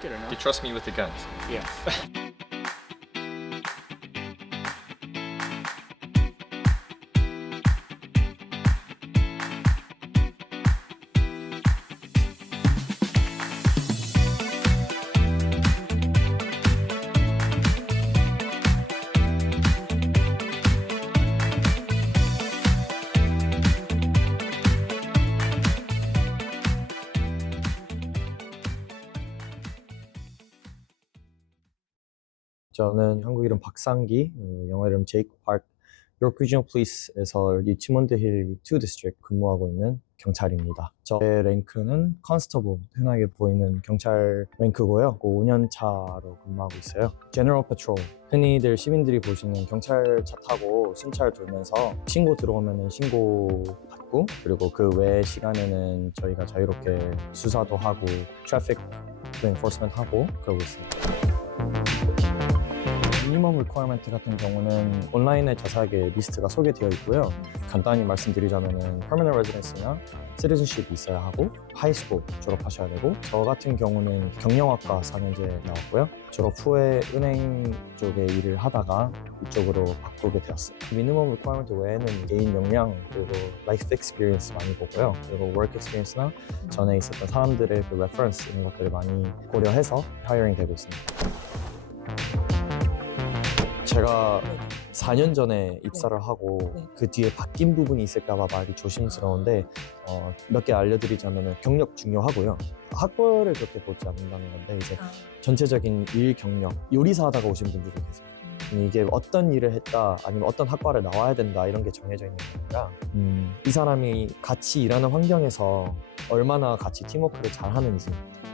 Good enough. You trust me with the guns? Yeah. 저는 한국 이름 박상기, 영어 이름 제이크 파크, York Regional Police에서 리치몬드 힐 2 디스트릭 근무하고 있는 경찰입니다. 저의 랭크는 컨스터블, 흔하게 보이는 경찰 랭크고요. 5년 차로 근무하고 있어요. General Patrol, 흔히들 시민들이 보시는 경찰차 타고 순찰 돌면서 신고 들어오면 신고 받고, 그리고 그 외 시간에는 저희가 자유롭게 수사도 하고 트래픽 엔포스먼트 하고 그러고 있습니다. 미니멈 리퀘어먼트 같은 경우는 온라인에 자세하게 리스트가 소개되어 있고요. 간단히 말씀드리자면은 permanent residence나 citizenship이 있어야 하고 하이스쿨 졸업하셔야 되고, 저 같은 경우는 경영학과 4년제 나왔고요. 졸업 후에 은행 쪽에 일을 하다가 이쪽으로 바꾸게 되었어요. 미니멈 리퀘어먼트 외에는 개인 역량 그리고 라이프 익스피리언스 많이 보고요. 그리고 워크 익스피리언스나 전에 있었던 사람들의 그 레퍼런스 이런 것들을 많이 고려해서 하이어링 되고 있습니다. 제가 4년 전에 입사를 하고 그 뒤에 바뀐 부분이 있을까봐 말이 조심스러운데 몇 개 알려드리자면 경력 중요하고요. 학벌을 그렇게 보지 않는다는 건데 이제 전체적인 일 경력, 요리사 하다가 오신 분들도 계세요. 이게 어떤 일을 했다 아니면 어떤 학과를 나와야 된다 이런 게 정해져 있는 게 아니라 이 사람이 같이 일하는 환경에서 얼마나 같이 팀워크를 잘 하는지,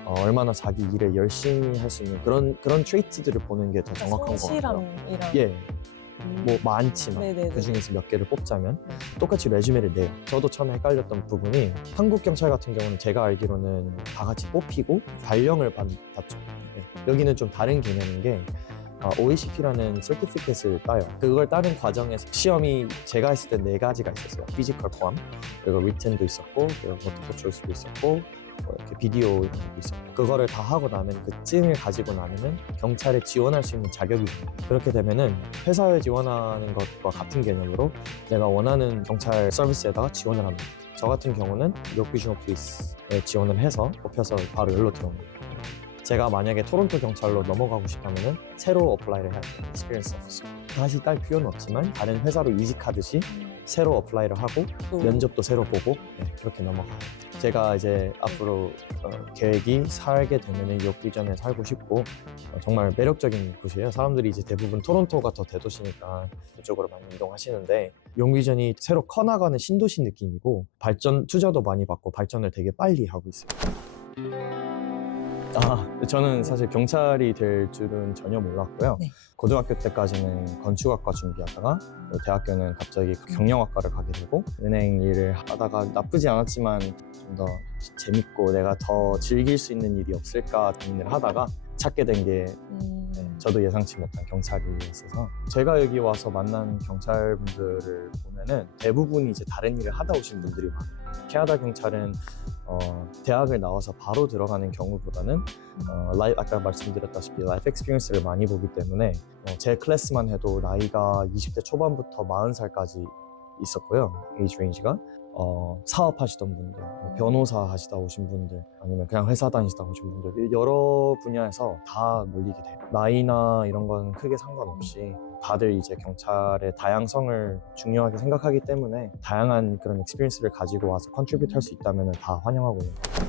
얼마나 자기 일을 열심히 할 수 있는 그런 트레이트들을 보는 게 더 정확한 것 같아요. 성실함이랑. 예, 뭐 많지만 그 중에서 몇 개를 뽑자면 똑같이 레주메를 내요. 저도 처음에 헷갈렸던 부분이, 한국 경찰 같은 경우는 제가 알기로는 다 같이 뽑히고 발령을 받죠. 예. 여기는 좀 다른 개념인 게 OACP라는 서티피켓을 따요. 그걸 따는 과정에서 시험이 제가 했을 때 4가지가 있었어요. 피지컬 포함, 그리고 리튼도 있었고, 그리고 multiple choice도 있었고, 이렇게 비디오 이런 것도 있었고, 그거를 다 하고 나면 그 증을 가지고 나면은 경찰에 지원할 수 있는 자격이 있어요. 그렇게 되면은 회사에 지원하는 것과 같은 개념으로 내가 원하는 경찰 서비스에다가 지원을 합니다. 저 같은 경우는 York Regional Police에 지원을 해서 뽑혀서 바로 여기로 들어온 거예요. 제가 만약에 토론토 경찰로 넘어가고 싶다면은 새로 어플라이를 해야 돼요. Experience Officer. 다시 딸 필요는 없지만 다른 회사로 이직하듯이 새로 어플라이를 하고 면접도 새로 보고 그렇게 넘어가요. 제가 이제 앞으로 계획이 살게 되면은 이 리전에 살고 싶고, 정말 매력적인 곳이에요. 사람들이 이제 대부분 토론토가 더 대도시니까 이쪽으로 많이 이동하시는데, 용리전이 새로 커나가는 신도시 느낌이고 발전 투자도 많이 받고 발전을 되게 빨리 하고 있어요. 저는 사실 경찰이 될 줄은 전혀 몰랐고요. 고등학교 때까지는 건축학과 준비하다가 대학교는 갑자기 경영학과를 가게 되고, 은행 일을 하다가 나쁘지 않았지만 좀 더 재밌고 내가 더 즐길 수 있는 일이 없을까 고민을 하다가 찾게 된 게 저도 예상치 못한 경찰이었어서, 제가 여기 와서 만난 경찰분들을 보면은 대부분이 이제 다른 일을 하다 오신 분들이 많아요. 캐나다 경찰은 대학을 나와서 바로 들어가는 경우보다는 아까 말씀드렸다시피 라이프 익스피리언스를 많이 보기 때문에 제 클래스만 해도 나이가 20대 초반부터 40살까지 있었고요. 에이지 레인지가 사업하시던 분들, 변호사 하시다 오신 분들, 아니면 그냥 회사 다니시다 오신 분들, 여러 분야에서 다 몰리게 돼요. 나이나 이런 건 크게 상관없이 다들 이제 경찰의 다양성을 중요하게 생각하기 때문에 다양한 그런 익스피리언스를 가지고 와서 컨트리뷰트 할 수 있다면 다 환영하고 있는 거예요.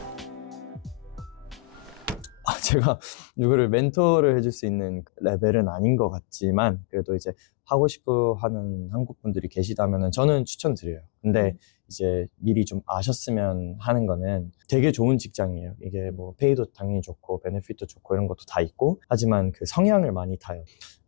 제가 누구를 멘토를 해줄 수 있는 레벨은 아닌 것 같지만, 그래도 이제 하고 싶어 하는 한국 분들이 계시다면 저는 추천드려요. 근데 이제 미리 좀 아셨으면 하는 거는, 되게 좋은 직장이에요. 이게 뭐 페이도 당연히 좋고 베네핏도 좋고 이런 것도 다 있고, 하지만 그 성향을 많이 타요.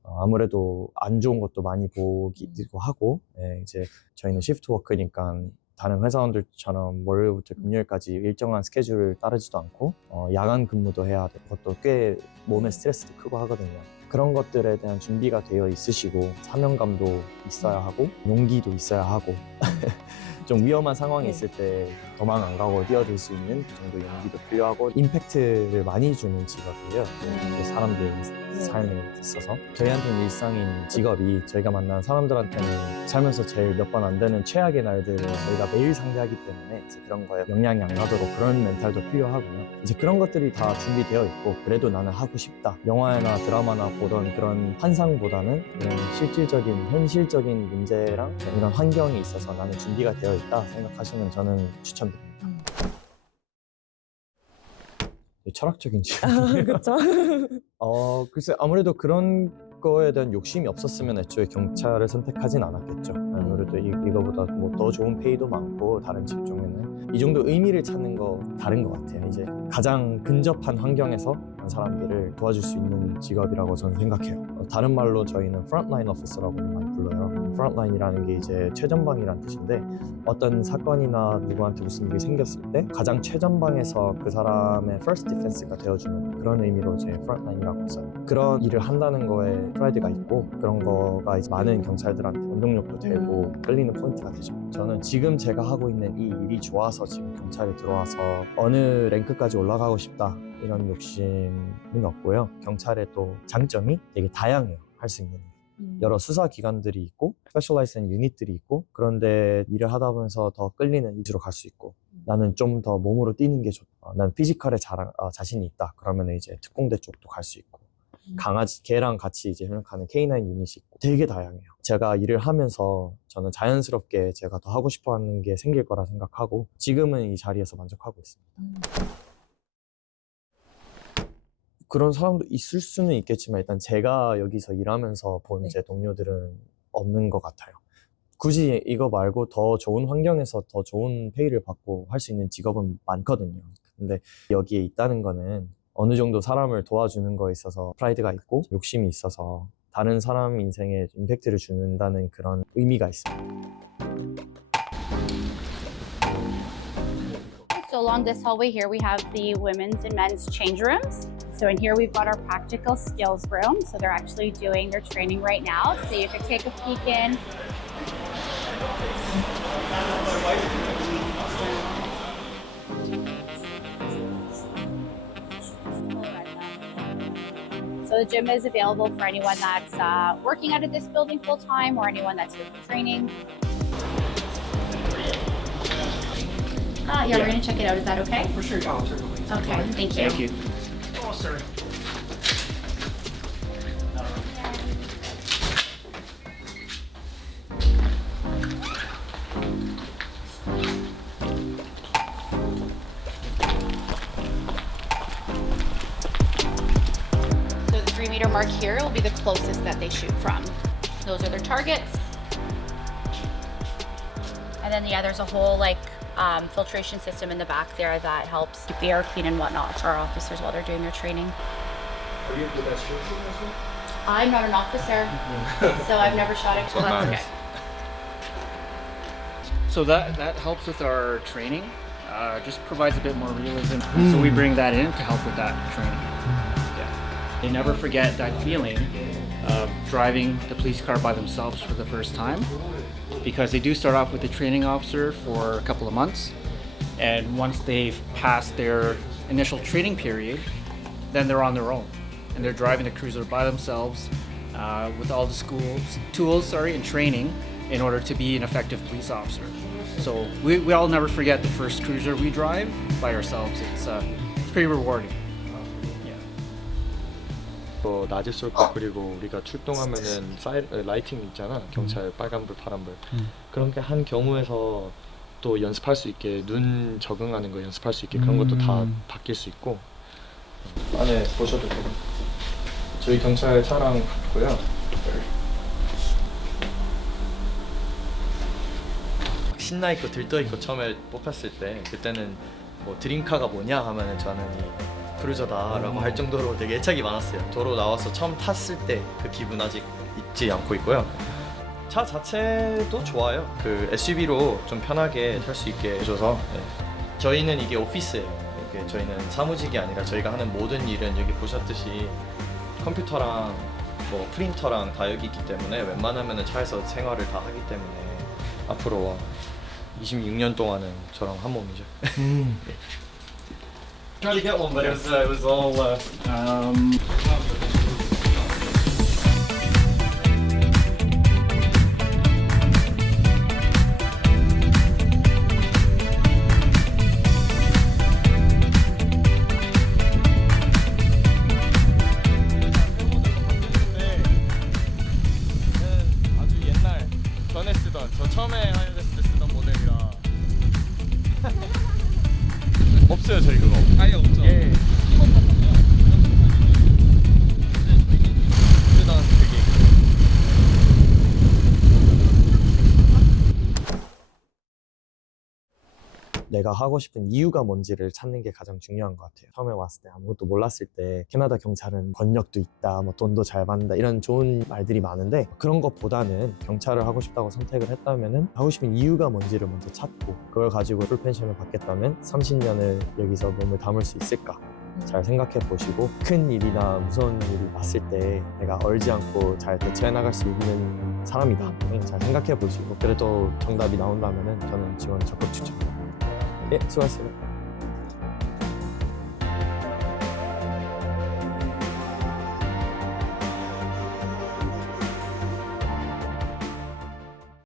아무래도 안 좋은 것도 많이 보기도 하고, 이제 저희는 시프트 워크니까 다른 회사원들처럼 월요일부터 금요일까지 일정한 스케줄을 따르지도 않고, 야간 근무도 해야 되고, 그것도 꽤 몸에 스트레스도 크고 하거든요. 그런 것들에 대한 준비가 되어 있으시고 사명감도 있어야 하고 용기도 있어야 하고 좀 위험한 상황이 있을 때 도망 안 가고 뛰어들 수 있는 그 정도 용기도 필요하고 임팩트를 많이 주는 직업이에요. 사람들 삶에 있어서 저희한테는 일상인 직업이 저희가 만난 사람들한테는 살면서 제일 몇 번 안 되는 최악의 날들을 저희가 매일 상대하기 때문에 이제 그런 거에 영향이 안 가도록 그런 멘탈도 필요하고요. 이제 그런 것들이 다 준비되어 있고 그래도 나는 하고 싶다. 영화나 드라마나 보던 그런 환상보다는 이런 실질적인 현실적인 문제랑 이런 환경이 있어서 나는 준비가 되어 있다 생각하시면 저는 추천드립니다. 철학적인 질문. 그쵸? 글쎄 아무래도 그런 거에 대한 욕심이 없었으면 애초에 경찰을 선택하진 않았겠죠. 아무래도 이거보다 뭐 더 좋은 페이도 많고 다른 직종에는 이 정도 의미를 찾는 거 다른 것 같아요. 이제 가장 근접한 환경에서 사람들을 도와줄 수 있는 직업이라고 저는 생각해요. 다른 말로 저희는 frontline officer라고 많이 불러요. frontline이라는 게 이제 최전방이라는 뜻인데 어떤 사건이나 누구한테 무슨 일이 생겼을 때 가장 최전방에서 그 사람의 first defense가 되어주는 그런 의미로 이제 frontline이라고 써요. 그런 일을 한다는 거에 프라이드가 있고 그런 거가 이제 많은 경찰들한테 원동력도 되고 끌리는 포인트가 되죠. 저는 지금 제가 하고 있는 이 일이 좋아서 지금 경찰에 들어와서 어느 랭크까지 올라가고 싶다 이런 욕심은 없고요. 경찰의 또 장점이 되게 다양해요. 할 수 있는 여러 수사 기관들이 있고 스페셜라이즈한 유닛들이 있고 그런데 일을 하다 보면서 더 끌리는 이주로 갈 수 있고 나는 좀 더 몸으로 뛰는 게 좋다. 난 피지컬에 자신이 있다. 그러면 이제 특공대 쪽도 갈 수 있고 강아지 개랑 같이 이제 협력하는 K9 유닛이 있고 되게 다양해요. 제가 일을 하면서 저는 자연스럽게 제가 더 하고 싶어 하는 게 생길 거라 생각하고 지금은 이 자리에서 만족하고 있습니다. 그런 사람도 있을 수는 있겠지만 일단 제가 여기서 일하면서 본 제 동료들은 없는 것 같아요. 굳이 이거 말고 더 좋은 환경에서 더 좋은 페이를 받고 할 수 있는 직업은 많거든요. 근데 여기에 있다는 거는 어느 정도 사람을 도와주는 거에 있어서 프라이드가 있고 욕심이 있어서 다른 사람 인생에 임팩트를 준다는 그런 의미가 있습니다. So along this hallway here, we have the women's and men's change rooms. So in here, we've got our practical skills room. So they're actually doing their training right now. So you can take a peek in. So the gym is available for anyone that's working out of this building full time or anyone that's here for training. Yeah, we're gonna check it out. Is that okay? For sure, I'll turn away. Okay, thank you. Thank you. Oh, sorry. So the 3 meter mark here will be the closest that they shoot from. Those are their targets. And then yeah, there's a whole filtration system in the back there that helps keep the air clean and whatnot for our officers while they're doing their training. Are you the best shooter as well? I'm not an officer, so I've never shot it. So that's okay. So that helps with our training. Just provides a bit more realism. So we bring that in to help with that training. Yeah. They never forget that feeling of driving the police car by themselves for the first time, because they do start off with a training officer for a couple of months, and once they've passed their initial training period, then they're on their own and they're driving the cruiser by themselves with all the tools and training in order to be an effective police officer. So we all never forget the first cruiser we drive by ourselves. It's pretty rewarding. 낮에 쏠 거 그리고 우리가 출동하면은 라이팅 있잖아. 경찰 빨간불 파란불 그런 게 한 경우에서 또 연습할 수 있게 눈 적응하는 거 연습할 수 있게 그런 것도 다 바뀔 수 있고 안에 보셔도 돼요. 저희 경찰 차량 있고요. 신나 있고 들떠 있고 처음에 뽑혔을 때 그때는 뭐 드림카가 뭐냐 하면은 저는 크루저다라고 할 정도로 되게 애착이 많았어요. 도로 나와서 처음 탔을 때 그 기분 아직 잊지 않고 있고요. 차 자체도 좋아요. 그 SUV로 좀 편하게 탈 수 있게 해줘서 저희는 이게 오피스예요. 이게 저희는 사무직이 아니라 저희가 하는 모든 일은 여기 보셨듯이 컴퓨터랑 뭐 프린터랑 다 여기 있기 때문에 웬만하면 차에서 생활을 다 하기 때문에 앞으로 26년 동안은 저랑 한 몸이죠. Trying to get one, but it was all. 아주 옛날 전에 쓰던 저 처음에 하이어됐을 때 쓰던 모델이라 없어요 저희 그거 아예 없죠. 예. 쓰던 되게 내가 하고 싶은 이유가 뭔지를 찾는 게 가장 중요한 것 같아요. 처음에 왔을 때 아무것도 몰랐을 때 캐나다 경찰은 권력도 있다, 뭐 돈도 잘 받는다 이런 좋은 말들이 많은데 그런 것보다는 경찰을 하고 싶다고 선택을 했다면은 하고 싶은 이유가 뭔지를 먼저 찾고 그걸 가지고 풀펜션을 받겠다면 30년을 여기서 몸을 담을 수 있을까? 잘 생각해 보시고 큰 일이나 무서운 일이 왔을 때 내가 얼지 않고 잘 대처해 나갈 수 있는 사람이다. 잘 생각해 보시고 그래도 정답이 나온다면은 저는 지원 적극 추천합니다. 예, 수고하셨습니다.